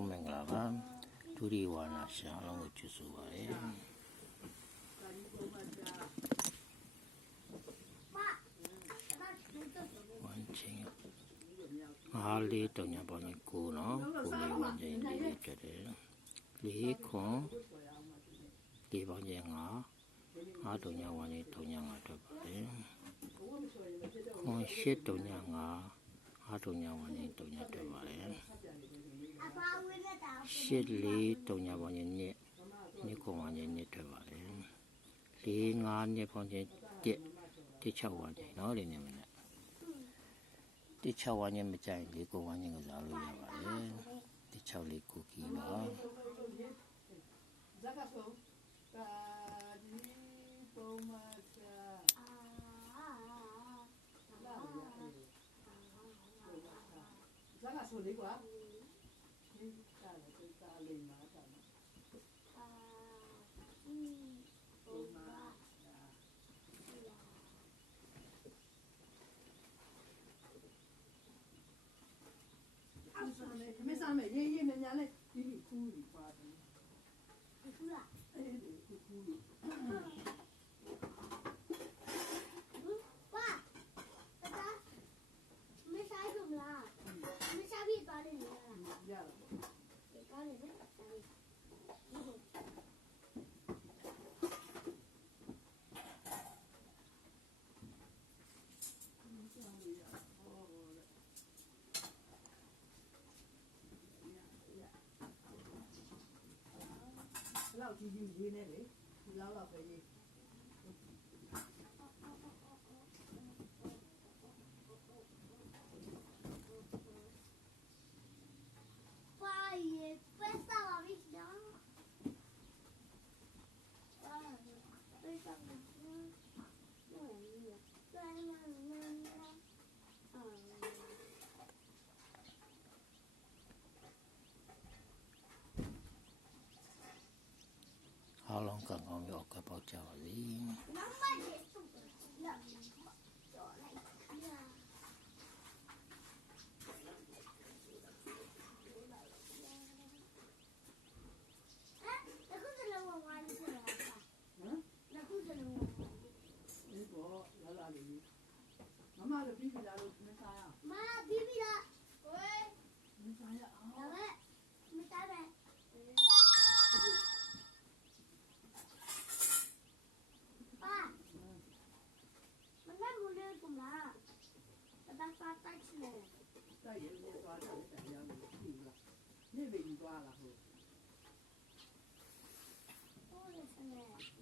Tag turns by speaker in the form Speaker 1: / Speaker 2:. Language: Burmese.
Speaker 1: လုံးမင်္ဂလာပါဒုတိယဝါနာရှင်အလုံးကိုကျေးဇူးပါတယ်ဝန်ချင်းအားလေးတောင်ညာပေါင်းကြီးကိုနော်ကိုလေးဝန်ချင်းလေးလေးတွေ့တယ်လေးခွန်လေးပေါင်းချင်းငါအားတောင်ညာဝန်ချင်းတောင်ညာငါတွေ့ပါတယ်ခွန်ရှစ်တောင်ညာငါအားတောင်ညာဝန်ချင်းတောင်ညာတွေ့ပါတယ် ရှစ်လေးတုံညာပေါင်းချင်းနှစ်နှစ်ခုပေါင်းချင်းနှစ်ထွက်ပါတယ်လေးငါးနှစ်ပေါင်းချင်းတစ်တစ်၆ပေါင်းချင်းနော်ဒီနေ့မနေ့တစ်၆ပေါင်းချင်းမကြိုက်လေးကိုပေါင်းချင်းကစားလို့ရပါတယ်တစ်၆လေးကိုကီပါ
Speaker 2: ဇက်ကဆိုကာဒီပုံမချာဇက်ကဆိုလေးကွာ ဒီကာလေဒီကာလေးမှာတာပုံမချာအဲ့ဆိုလေခမစားမယ်ရေးရေးမြန်မြန်လေးဒီဒီခူးပြီးပါတယ်အဲ့ဒီခူးခူးလို့ ရတော့ ဘ လောက်ကြီးကြီးရေးနေလေဒီလောက်တော့ပဲရေး
Speaker 1: အောင်ကကောင်းရောကပေါက်ကြပါစေ
Speaker 2: မမလည်းပြီးပြီလားလို့မစားရ
Speaker 3: မမပြီး
Speaker 2: ပြီ 也是在抓
Speaker 3: 两个小鸭子，屁股了，那
Speaker 2: 被你抓
Speaker 3: 了，哦。多少？